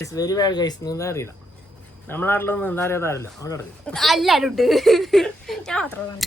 Very bad guys. എന്താ അറിയില്ല, നമ്മളെ നാട്ടിലൊന്നും എന്താ അറിയാത്തല്ലോ അവിടെ എല്ലാരും ഞാൻ മാത്രം.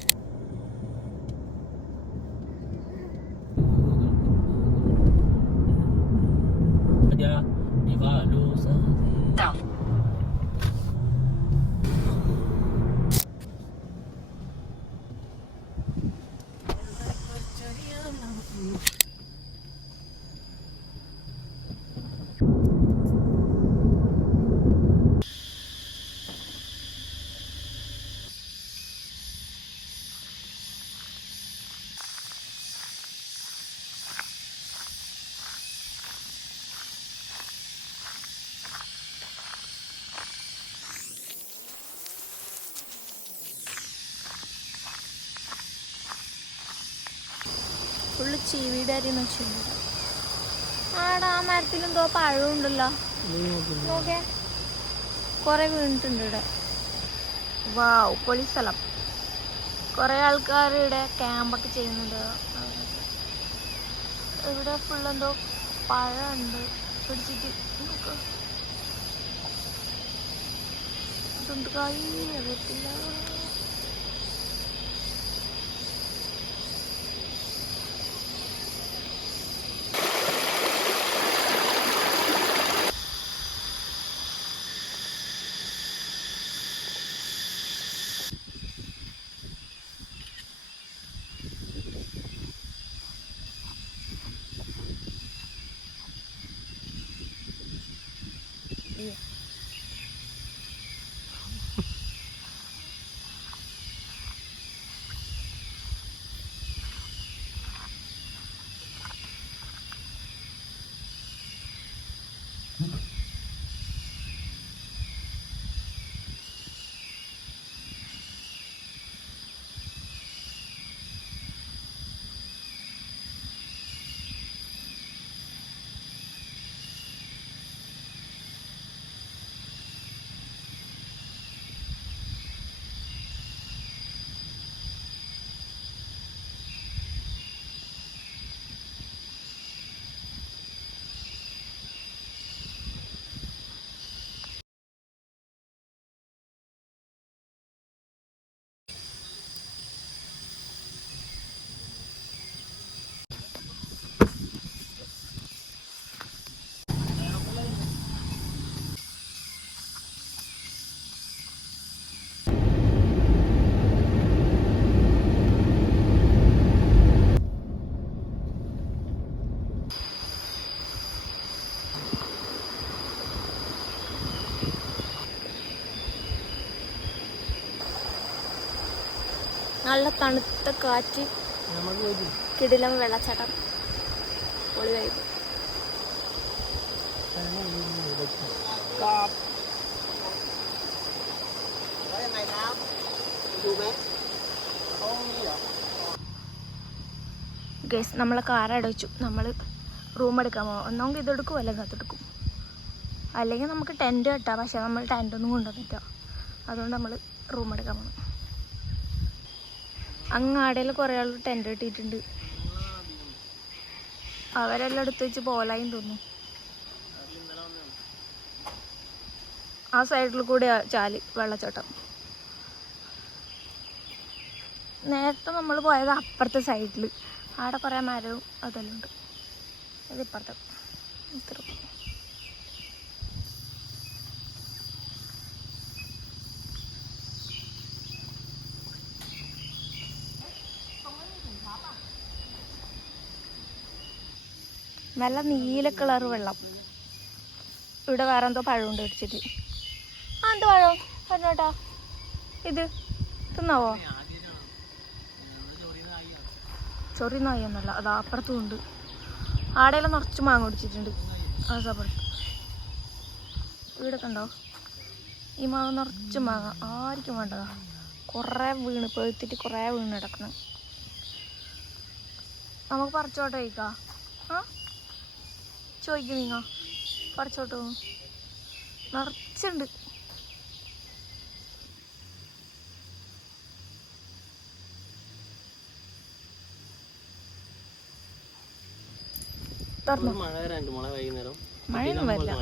ഫുള്ള് ചീവിയുടെ അരി വെച്ചിട്ടുണ്ട്. ആടാ ആ മരത്തിലെന്തോ പഴമുണ്ടല്ലോ, നോക്കേ കൊറേ വീണിട്ടുണ്ട് ഇവിടെ. വാവ്, പൊളി സ്ഥലം. കൊറേ ആൾക്കാർ ഇവിടെ ക്യാമ്പൊക്കെ ചെയ്യുന്നുണ്ട്. ഇവിടെ ഫുള്ളെന്തോ പഴമുണ്ട് പിടിച്ചിട്ട്. നോക്ക്, ഇതുണ്ട് കായ് അറിയത്തില്ല. നല്ല തണുത്ത കാറ്റ്, കിടിലം വെള്ളച്ചാട്ടം, പൊളി വൈബ്. ഗൈസ്, നമ്മളെ കാർ അടച്ചു. നമ്മൾ റൂം എടുക്കാൻ പോകാം. ഒന്നെങ്കിൽ ഇതെടുക്കും അല്ലെങ്കിൽ അതെടുക്കും. അല്ലെങ്കിൽ നമുക്ക് ടെൻറ്റ് കെട്ടാം. പക്ഷെ നമ്മൾ ടെൻറ്റൊന്നും കൊണ്ടുവന്നില്ല. അതുകൊണ്ട് നമ്മൾ റൂം എടുക്കാൻ പോകണം. അങ്ങാടയിൽ കുറേ ആൾ ടെൻറ്റ് കെട്ടിയിട്ടുണ്ട്. അവരെല്ലാം എടുത്ത് വെച്ച് പോലായും തോന്നുന്നു. ആ സൈഡിൽ കൂടെ ചാല് വെള്ളച്ചാട്ടം. നേരത്തെ നമ്മൾ പോയത് അപ്പുറത്തെ സൈഡിൽ. അവിടെ കുറേ മരവും അതെല്ലാം ഉണ്ട്. അതിപ്പുറത്തെ ഇത്ര. നല്ല നീല കളർ വെള്ളം. ഇവിടെ വേറെ എന്തോ പഴമുണ്ട് വെച്ചിട്ട്. ആ എന്തോ പഴം പറഞ്ഞോട്ടാ, ഇത് തിന്നാവോ? ചൊറി നായൊന്നല്ല, അത് അപ്പുറത്തും ഉണ്ട്. ആടെയെല്ലാം നിറച്ച് മാങ്ങ പിടിച്ചിട്ടുണ്ട്. അതപ്പുറത്ത് ഇവിടെ കണ്ടോ, ഈ മാങ്ങ നിറച്ച് മാങ്ങ. ആർക്കും വേണ്ടതാ. കുറേ വീണ് പഴുത്തിട്ട് കുറേ വീണ് കിടക്കണം. നമുക്ക് പറിച്ചോട്ടെ കഴിക്കാം. ആ ചോദിക്കും, നീങ്ങ പറിച്ചോട്ടോ, നിറച്ചുണ്ട്. മഴയൊന്നും വരില്ല.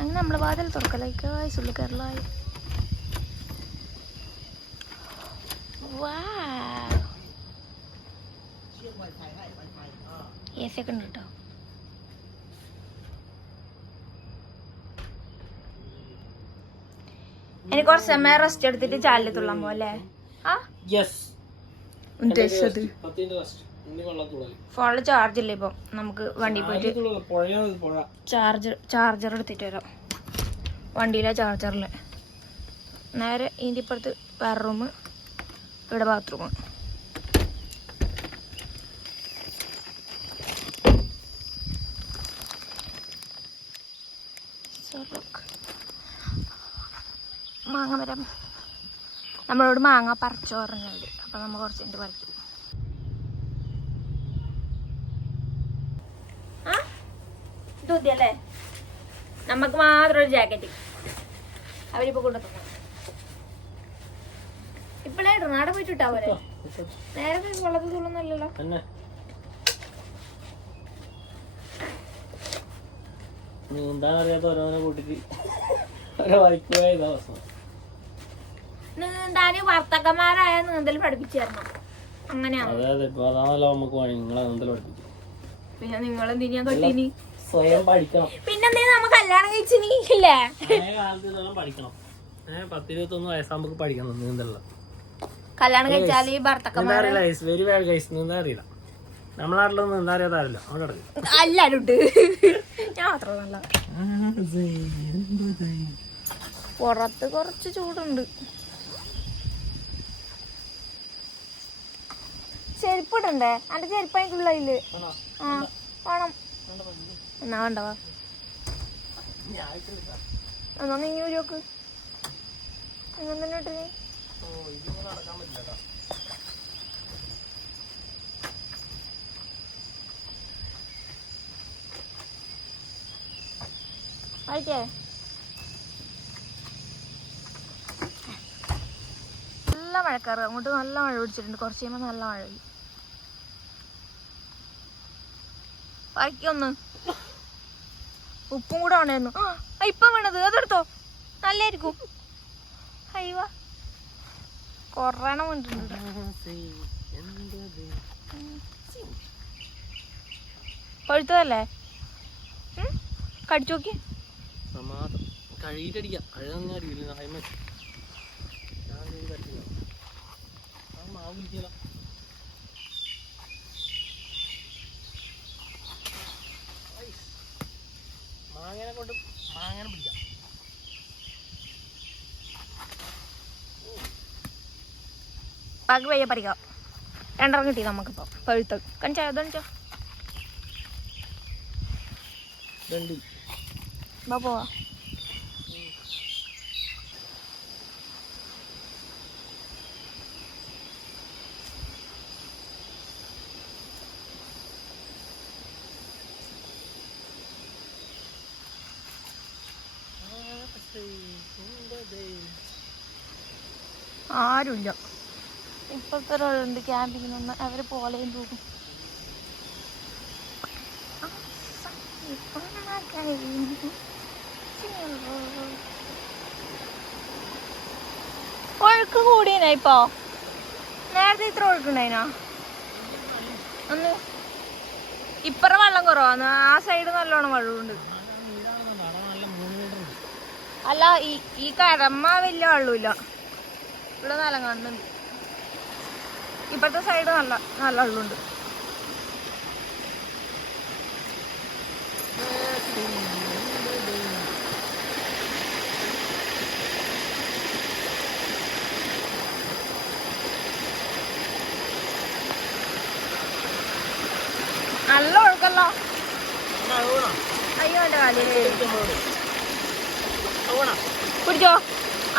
അങ്ങനെ നമ്മളെ വാതിൽ തുറക്കലായി സുള്ളു കയറലായി. AC ഒക്കെ ഉണ്ട് കേട്ടോ. എനിക്ക് കുറച്ച് സമയം റെസ്റ്റ് എടുത്തിട്ട് ചാലിൽ തുള്ളാൻ പോവല്ലേ? ഫോണില് ചാർജ് ഇല്ല ഇപ്പം. നമുക്ക് വണ്ടി പോയിട്ട് ചാർജർ എടുത്തിട്ട് വരാം. വണ്ടിയിലെ ചാർജറിൽ നേരെ ഇതിൻ്റെ ഇപ്പുറത്ത് വേറെ റൂം, ഇവിടെ ബാത്റൂം. മാങ്ങ മരം നമ്മളോട് മാങ്ങ പറിച്ചു പറഞ്ഞവര്. അപ്പൊ നമ്മൾ കുറച്ച് കഴിഞ്ഞിട്ട് പറിക്കും. ഇതല്ലേ നമുക്ക് മാത്രം ഒരു ജാക്കറ്റ് അവരിപ്പോ കൊണ്ടുതന്നു. ഇപ്പഴേ ഇടണം, അവിടെ പോയിട്ട് ഇട്ടാ പോലെ. നേരെ വെള്ളത്തിൽ തുള്ളുന്നല്ലോ. നീന്താനറിയാത്ത ഓരോന്നിനെ കൂട്ടിട്ട് നീന്താന് വർത്തകന്മാരായ നീന്തൽ പഠിപ്പിച്ചു തരണം. അങ്ങനെയാണ്. പിന്നെ നിങ്ങളെന്തിനാ തൊട്ടിനി? സ്വയം പഠിക്കണം. പിന്നെന്തേ നമ്മ കല്യാണം കഴിച്ചില്ലേ? പഠിക്കണം. 10-21 വയസ്സാകുമ്പോ പഠിക്കണം നീന്തല. കല്യാണം കഴിച്ചാല് ഭർത്തക്കന്മാരെ വെരി ബാഡ് ഗൈസ്. നീന്താ അറിയില്ല. നമ്മളെ നാട്ടിലൊന്നും നീന്താ അറിയാറില്ല. അവിടെ എല്ലാരും ഉണ്ട്. ഞാൻ മാത്രമല്ല. പുറത്ത് കുറച്ച് ചൂടുണ്ട്. ചെരുപ്പിടണ്ടേ? എന്റെ ചെരുപ്പായിട്ടുള്ളില് വേണം. എന്നാ വേണ്ടവാ എന്നാ നീ നോക്ക്. അങ്ങനെ തന്നെ ഇട്ടിനി. ആയിട്ടേ നല്ല മഴക്കാറ്. അങ്ങോട്ട് നല്ല മഴ പിടിച്ചിട്ടുണ്ട്. കുറച്ച് കഴിയുമ്പോൾ നല്ല മഴ പെയ്യും. ബാക്കിയൊന്ന് ഉപ്പും കൂടെ ഉണ്ടായിരുന്നു. ഇപ്പം വീണത് അതെടുത്തോ, നല്ലായിരിക്കും. അയ്യോ കൊറേണം വീണിട്ടുണ്ട്. പഴുത്തതല്ലേ? കടിച്ചു നോക്കി. മാങ്ങനെ കൊണ്ട് മാങ്ങനെ പിടിക്കാം. ബാക്കി പയ്യെ പറിക്കാം. 2 കിട്ടി നമുക്കിപ്പോ പഴുത്ത. കണിച്ചോ അതണിച്ചോ. പോവാ. ആരുമില്ല. ഇപ്പോഴത്തെ ഒരാളുണ്ട് ക്യാമ്പിങ്ങിൽ നിന്ന്. അവര് പോലെയും പോകും. ഒഴുക്ക് കൂടിയനാ ഇപ്പൊ. നേരത്തെ ഇത്ര ഒഴുക്കുണ്ടായിനാ? ഒന്ന് ഇപ്പറ വെള്ളം കുറവാന്ന്. ആ സൈഡ് നല്ലോണം വെള്ളമുണ്ട്. അല്ല ഈ കരമ്മ വലിയ വെള്ളമില്ല. ഇവിടെ നല്ല കണ്ണുണ്ട്. ഇപ്പഴത്തെ സൈഡ് നല്ല നല്ല വെള്ളമുണ്ട്. നല്ല ഒഴുക്കല്ലോ. അയ്യോ എന്റെ കാലില് പിടിച്ചോ.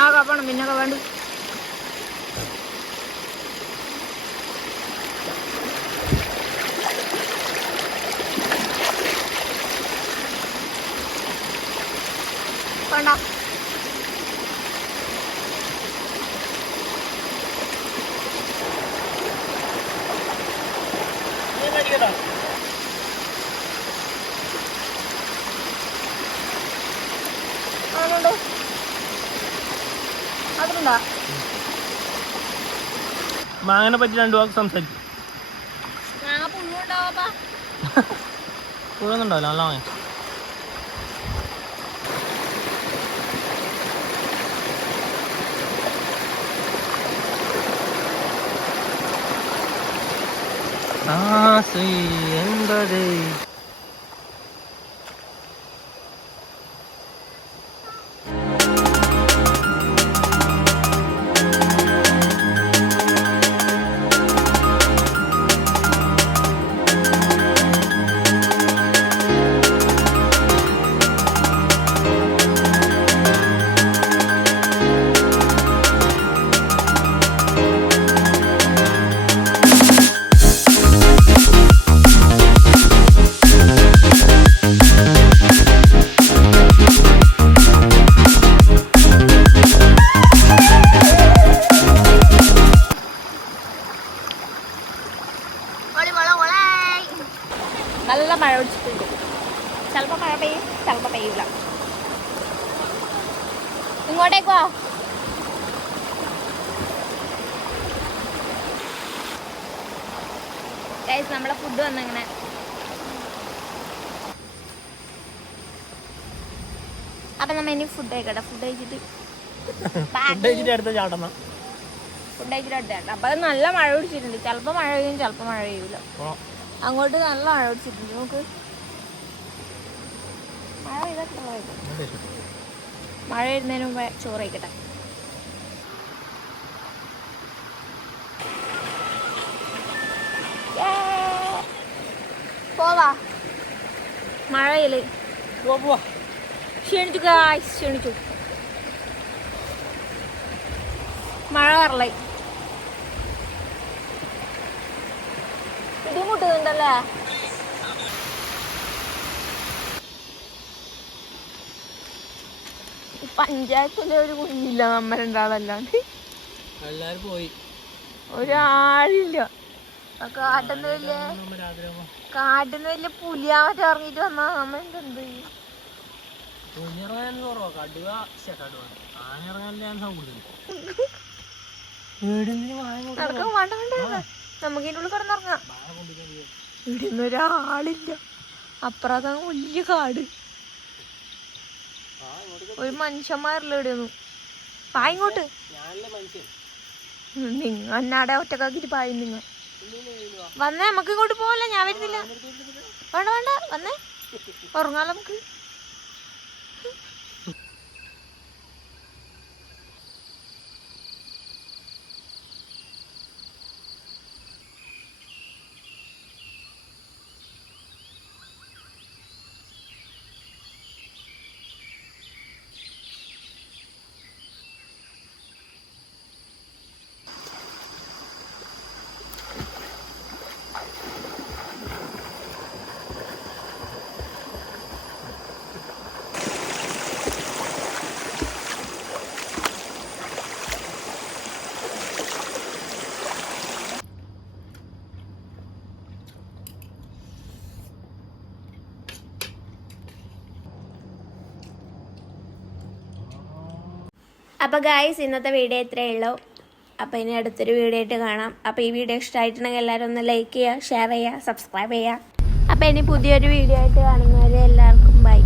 ആ കപ്പണം പിന്നൊക്കെ വേണ്ട. വേണ്ട കൊണ്ട് അതിലുണ്ടാ മാങ്ങനെ പറ്റി 2 വാക്ക് സംസാരിക്കും. മാങ്ങ പുഴുണ്ടാവാ പുഴൊന്നും ഉണ്ടാവില്ല, നല്ല മാങ്ങ. என்பதை നല്ല മഴ പിടിച്ചിട്ടുണ്ട്. ചിലപ്പോൾ മഴ പെയ്യും, ചിലപ്പോൾ പെയ്യൂല. ഇങ്ങോട്ടേക്കോ നമ്മളെ ഫുഡ് വന്നിങ്ങനെ. അപ്പൊ നമ്മ ഇനി ഫുഡ് കഴിക്കട്ടെ. ഫുഡ് കഴിച്ചിട്ട് അടുത്ത ചാട്ടന്ന ഫുഡ് കഴിച്ചിട്ട് അടുത്ത. അപ്പൊ നല്ല മഴ പിടിച്ചിട്ടുണ്ട്. ചിലപ്പോൾ മഴ പെയ്യും, ചിലപ്പോൾ മഴ പെയ്യൂല. അങ്ങോട്ട് നല്ല മഴ പിടിച്ചിട്ടുണ്ട്. നമുക്ക് മഴ പെയ്താൽ മഴ വരുന്നതിന് മുമ്പ് ചോറ് കഴിക്കട്ടെ. പോവാ മഴയില് ക്ഷീണിച്ചു ക്ഷീണിച്ചു. മഴ കറലായി ബുദ്ധിമുട്ടുന്നുണ്ടല്ലേ. പഞ്ചായത്തിലെ ഒരു കുഞ്ഞില്ല, നമ്മ രണ്ടാളല്ലാണ്ട് എല്ലാരും പോയി. ഒരാളില്ല. കാട്ടിന്ന് വലിയ പുലിയാവറ്റ ഇറങ്ങിട്ട് വന്നാ നമ്മ എന്ത് നമുക്ക് ഇതിൻ്റെ ഉള്ളിൽ കിടന്നിറങ്ങാം. ഇവിടുന്ന് ഒരാളില്ല. അപ്പുറത്ത് വലിയ കാട്, ഒരു മനുഷ്യന്മാരില്ല ഇവിടെയൊന്നും. പായിങ്ങോട്ട് നിങ്ങ എന്നാടെ ഒറ്റക്കാക്കിട്ട് പായും. നിങ്ങ വന്നേ, നമുക്ക് ഇങ്ങോട്ട് പോവല്ലേ. ഞാൻ വരുന്നില്ല. വേണ്ട വേണ്ട, വന്നേ ഉറങ്ങാലോ നമുക്ക്. അപ്പോൾ ഗായ്സ്, ഇന്നത്തെ വീഡിയോ ഇത്രയേ ഉള്ളൂ. അപ്പോൾ ഇനി അടുത്തൊരു വീഡിയോ ആയിട്ട് കാണാം. അപ്പോൾ ഈ വീഡിയോ ഇഷ്ടമായിട്ടുണ്ടെങ്കിൽ എല്ലാവരും ഒന്ന് ലൈക്ക് ചെയ്യുക, ഷെയർ ചെയ്യുക, സബ്സ്ക്രൈബ് ചെയ്യുക. അപ്പോൾ ഇനി പുതിയൊരു വീഡിയോ ആയിട്ട് കാണുന്നവരെ എല്ലാവർക്കും ബൈ.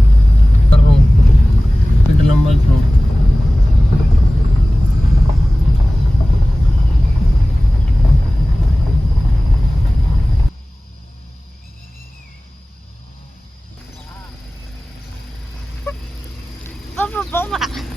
Boba.